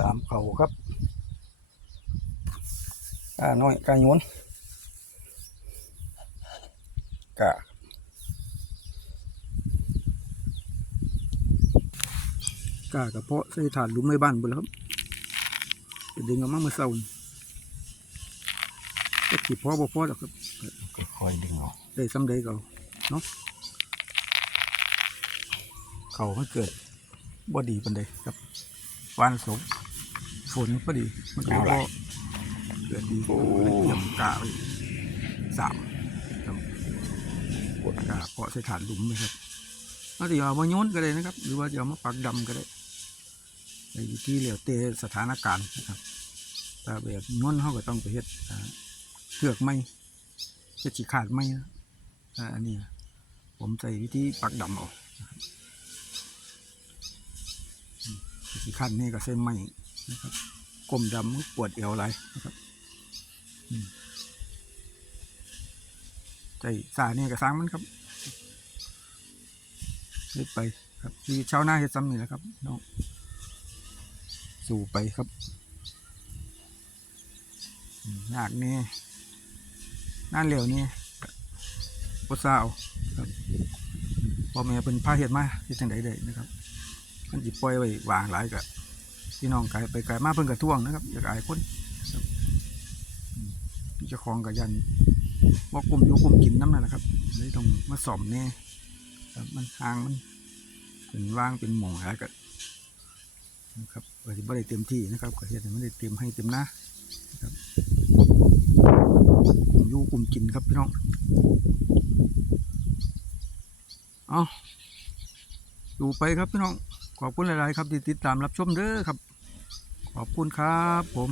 ตามเขาครับกาน้อยกาโยนกากากระเพาะใส่ถาดหลุมในบ้านไปแล้วครับไปดึงเอามาเมื่อเช้านี่ก็ขีพอบ่พอหรอกครับค่อยๆดึงออกได้ซ้ำได้ก็เอาเนาะเขามันเกิดบ่ดีปันใดครับวานศพ ฝนพอดีมันก็บ่เกิดดีโอ้ยำกาไปสามครับกดกาเพาะใส่ฐานหลุมไหมครับมาติเอามาโยนก็ได้นะครับ หรือว่าจะเอามาปักดำก็ได้ในที่เหลียวเตสถานการณ์นะครับถ้าแบบโยนเขาก็ต้องไปเฮ็ดอ่าเชือกไม้เฮ็ดฉีขาดไม้นะอ่าอันนี้ผมใส่วิธีปักดำเอานะครับอืมวิธีขั้นนี่ก็ใส่ไม้ นะครับกลมดำปวดเอวอะไรนะครับใส่สาเนี่ยก็สร้างมันครับเฮ็ดไปครับที่ชาวนาเฮ็ดซ้ำนี่แหละครับน้องสู่ไปครับอืมยากนี่นั่นเหลวนี่บ่ซาวครับพ่อแม่เป็นพาเฮ็ดมาเฮ็ดจังไดได้นะครับมันสิปล่อยไว้วางหลายก็ พี่น้องไกลไปไกลมาเพิ่นก็ท่วงนะครับอยากอายคนครับอืมเจ้าของก็ยันบ่ากลุ่มอยู่กลุ่มกินน้ำนั่นแหละครับเลยต้องมาซ่อมแน่ครับมันทางมันเป็นว่างเป็นหมองหายก็นนะครับก็สิบ่ได้เต็มที่นะครับก็เฮ็ดให้มันได้เต็มให้เต็มหน้านะครับกลุ่มอยู่กลุ่มกินครับพี่น้องเอาดูไปครับพี่น้องขอบคุณหลาย ๆ ครับที่ติดตามรับชมเด้อครับ ขอบคุณครับผม